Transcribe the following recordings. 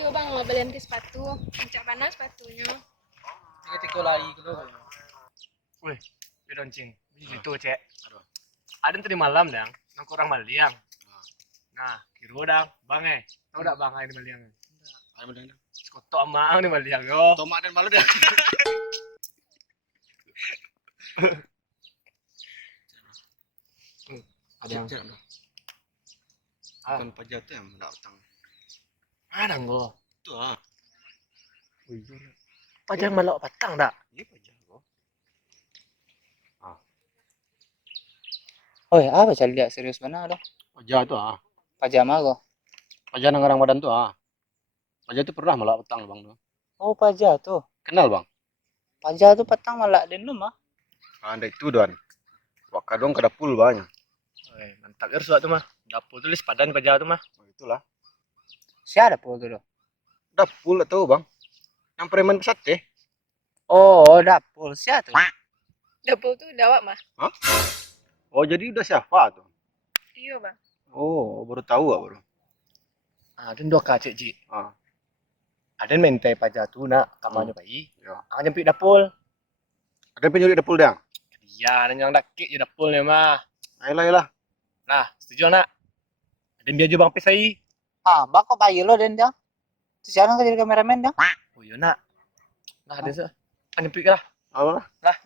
Yo bang, mau beliin ke sepatu. Macam mana sepatunya? Tiga lagi gitu. Wih, bironcing. Gitu cek. Ada tadi malam dang, nang kurang maliang. Nah, kira dang, bang tahu dak bang ini maliang? Ada benar. Skoto ama ini maliang yo. Tomat dan malu dah. Ada yang Bukan pajak tu yang datang. ada nggo. Tu ah. Pajang malok patang dak? Ini pajak kok. Oh ya, apa cari dia serius mana dong? Pajak tu ah. Pajama kok. Pajak nang orang badan tu ah. Pajak tu pernah malak petang bang tu. Oh paja tuh. Kenal bang? Paja tuh petang malah den lu mah. Anda itu dan. Wak kadong kada pul banyak. Wih, mantap ya suatu mah. Dapur tulis padan pajak tu mah. Itulah. Siapa pul tuh loh? Dapul atau bang? Yang preman pesate. Oh, dapur siapa tuh? Dapur tuh dawak mah. Hah? Oh jadi udah siapa tuh? Iya bang. Oh baru tahu ah baru. Ada dua kacik ji. Ah. Ada mentai pajak tu nak kamarnya bayi. Ya. Akan nyempit dapur. Ada penyulik dapul dang? Iya, dan yang dakik je dapurnya mah. Ayolah ayolah. Nah, setuju nak? Ada biar je bang pesai. Ah, bak kok bayi lo den dia? Terus siapa yang jadi kameramen dia? Oh iya nak. Nah, ada se. Akan nyempit ke lah. Ayolah. Lah.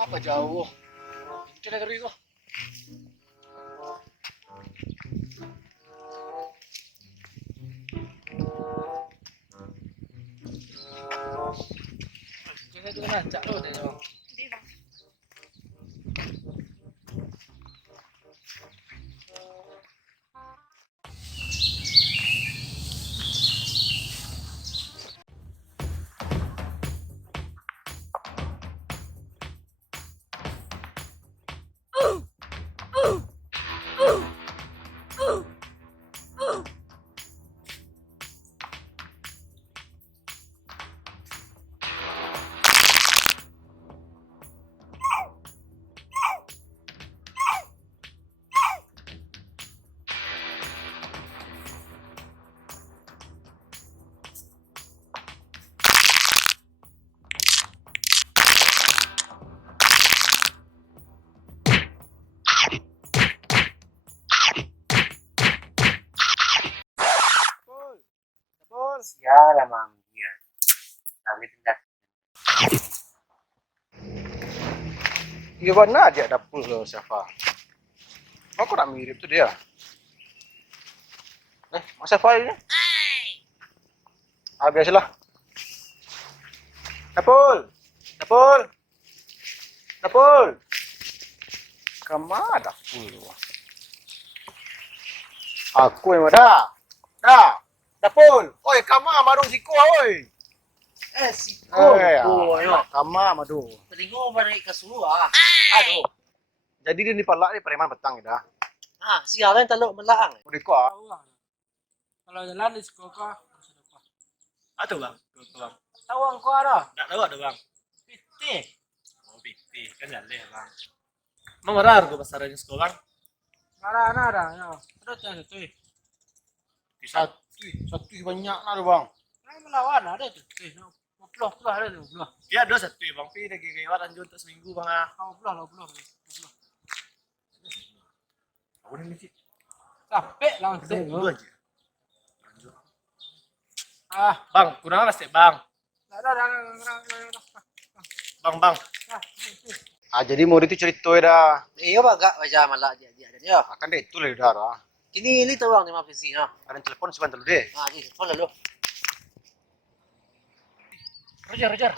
Apa jauh? Kita dari itu. Jangan juga ngacak lo deh bang. Di bang. Dapul. Siapa mang dia? Kami tindak. Iya mana aja dapul lo siapa? Kok nak mirip tuh dia? Masa file ini? Ah biasalah. Dapul, dapul, dapul. Kemana dapul? Aku yang ada. Dah, dapul. Oi, kama madung siku oi. Siko. Kama madu. Telingo balik ke Suluah. Aduh. Jadi dia dipalak ni preman petang ya dah. Ah, siapa yang teluk melaang? Udah kok. Kalau jalan di sekolah, Atau bang? Tuh bang. tahu engkau ada? Tak tahu ada bang. Pitih. Oh piti kan jalan bang. Mau marah harga pasarannya sekolah bang? Mana ada? Ya, ada yang itu. Satu banyak lah tu bang. Nah, melawan ada tu. Pulau ada tu, pulau. Ya ada satu bang. Pi lagi kayak lanjut untuk seminggu bang ah. Pulau. Aku nih sih. Capek langsung. Dua aja. Ah, Bang, kurang lah sih bang. ada. Bang. Ah jadi mau itu cerita dah. Iya pak gak baca malah dia dan ya. Akan deh itu lah dah. Kini ini tuh bang di mafisinya. Ada telepon sebentar dulu deh. Ah, di telepon lalu. Roger.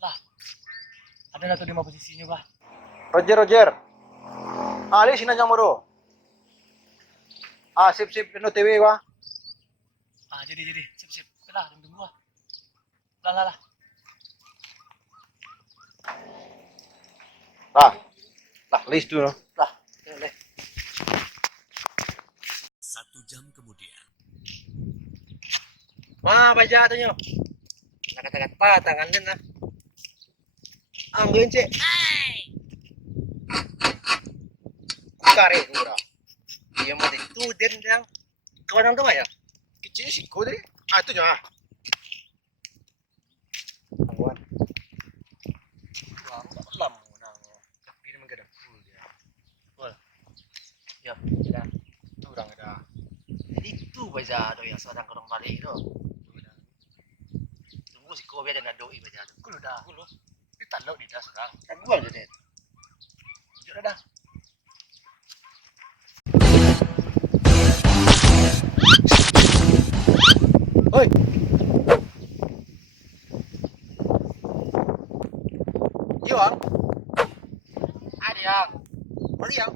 Lah. Ada satu di posisinya bah. Roger. Ali sini aja moro. Ah sip no TW wah. Ah jadi. Sip. Lah, tunggu lah. Lah. Lah list dulu. Lah, boleh. 1 jam kemudian. Wah, baca tuh nyo. Kata-kata tangannya nah. Ambilin cek. garing ora. Dia mau itu den yang kawan tuh ya. Kecil sih kau tadi. Ah itu jangan. Angguan. Wah, enggak lam nang. Tapi ini menggadang full dia. Ya, sudah. Itu orang ada. Itu baca do yang sedang kurang balik itu. Tunggu si kau biar dan doi baca tu. Kulo dah. Kulo. Ini talok di das orang. Kan gua aja den. Jom dah. Oi. Yo, Ang. Ada yang. Mari yang.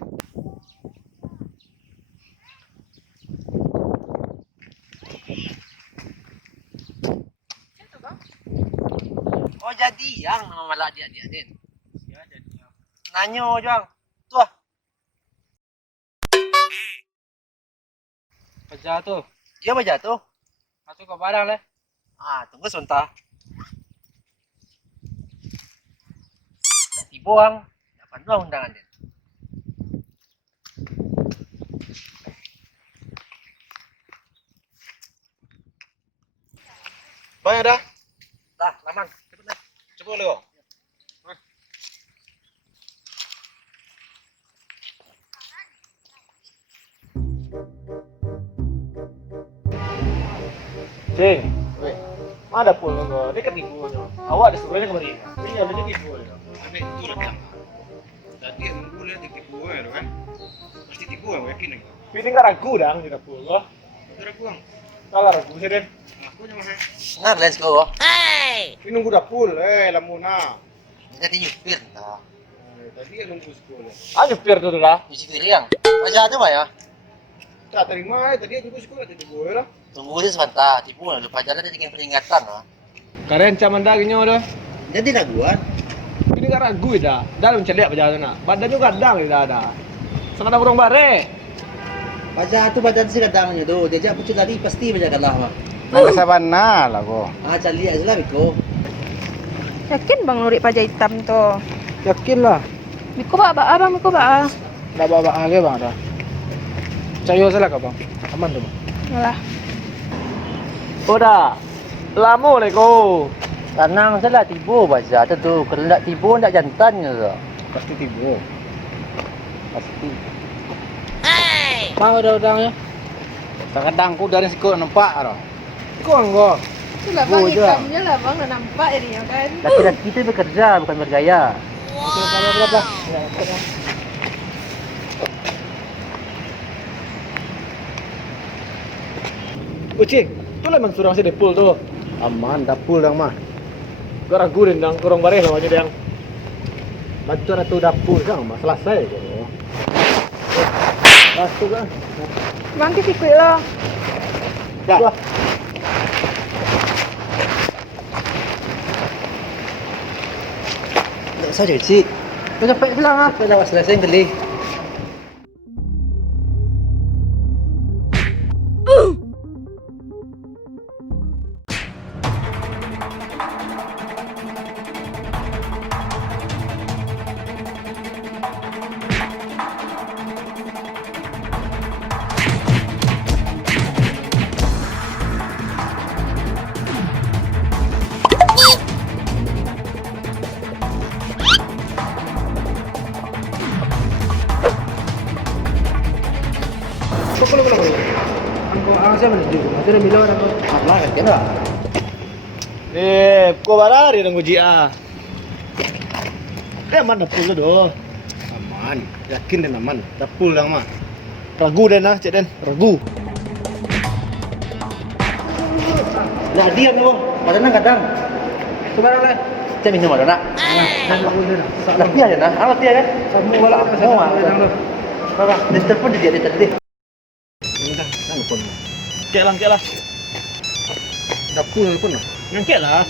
Itu bang. Oh jadi yang nama malah dia den. Ya jadi yang. Nanyo Jang. Tuh. Baca tuh. Dia baca tuh. Masuk ke barang leh. Ah, tunggu sebentar. Dibuang. Dapat dua undangan den. Banyak dah. Dah, laman. Cepet dah. Coba lu. Cing, Weh, ada pul lo, dia ketipu tu. Awak disuruhnya kemari. Ini ada dia ketipu. tapi itu udah bilang. Tadi nunggu lihat tipu lo kan. Pasti tipu aku yakin nih. Ini nggak ragu dang, tidak pul lo. Udah buang. Salah ragu sih Den. Aku jangan saya. Ngar lens kau. Ini nunggu dapur, lamuna. Jadi nyupir dah. Tadi yang nunggu sekolah. Ah nyupir tu dah. Nyupir yang. Baca tu ya. Tak terima, tadi yang nunggu sekolah tadi gue lah. Tunggu sih sebentar. Tipu lah. Lupa jalan jadi peringatan lah. Karen caman dah gini dah. Jadi raguan. Ini nggak ragu dah. Dah menceliak berjalan nak. Badan juga kadang dah ada. Sama ada kurang bare. Baca tu badan sih kadangnya tu. Dia aku lari pasti baca kalah mah. Ada sabana lah kok. Ah cari aja lah Biko. Yakin bang lurik pajak hitam tu? Yakin lah. Biko bak abang, biko bak. Dah bawa lagi bang dah. Cayo salah kau bang. Aman tu bang. Alah. Udah. Lama le ko. Tenang salah tibu baca tu. Kalau tak tibu tak jantannya tu. Pasti tipu. Pasti. Bang udah ya. Kadang aku dari siku nampak dah. Kau enggak. Itulah bang hitamnya lah bang, dah nampak jadinya kan. Laki-laki itu bekerja bukan bergaya. Berapa? Ucing, tu lah memang surang si Depul tu. Aman, dapur dah mah. Gak ragu Den dang, kurang bare lah macam yang. Bantu ratu dapur dah mah selesai je. Masuk kan. Bang ke sikit lah. Dah. Tak usah je cik. Kau capek pulang ah. Kau dah selesai kali. Kau kalau angko saya menuju. Macam mana bilang angko? Apa kan kena? Kau barari dang uji ah. Dia mana dapur tu doh. Aman, yakin dan aman. Dapur dah mah. Ragu Den lah, Cik Den. Ragu. Lah dia ni bang. Kadang kadang. Sebarang lah. Saya minum ada nak. Tapi ada nak. Apa dia kan? Semua wala apa Semua. Berapa? Dia telefon dia tadi. Dah pun. Kek lah. Dapur pun. Ngangkek lah.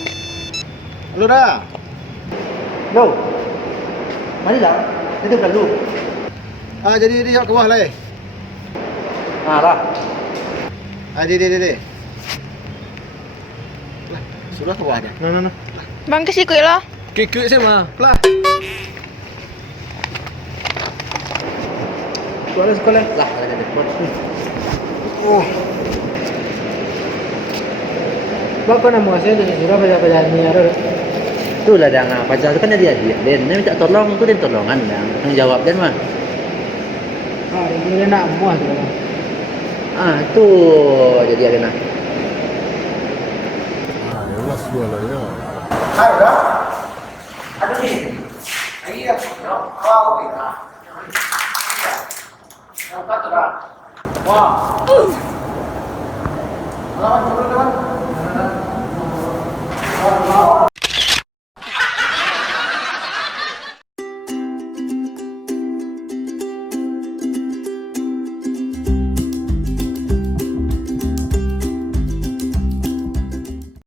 Lu dah. Lo. Mana dah? Itu bukan lu. Ah jadi dia ke bawah lah. Ah lah. Ah dia. Lah, sudah ke bawah dah. No. Bang ke sikit lah. Kek saya mah. Lah. Sekolah. Lah, ada telepon. Bapak nama saya dari surah baca ni ada. Itulah dah ngah. Pacar tu kan jadi adik. Dan dia minta tolong tu dia tolongan dah. Tanggung jawab dan mah. Ah, ini nak muah tu. Ah, tu jadi ada nak. Wah.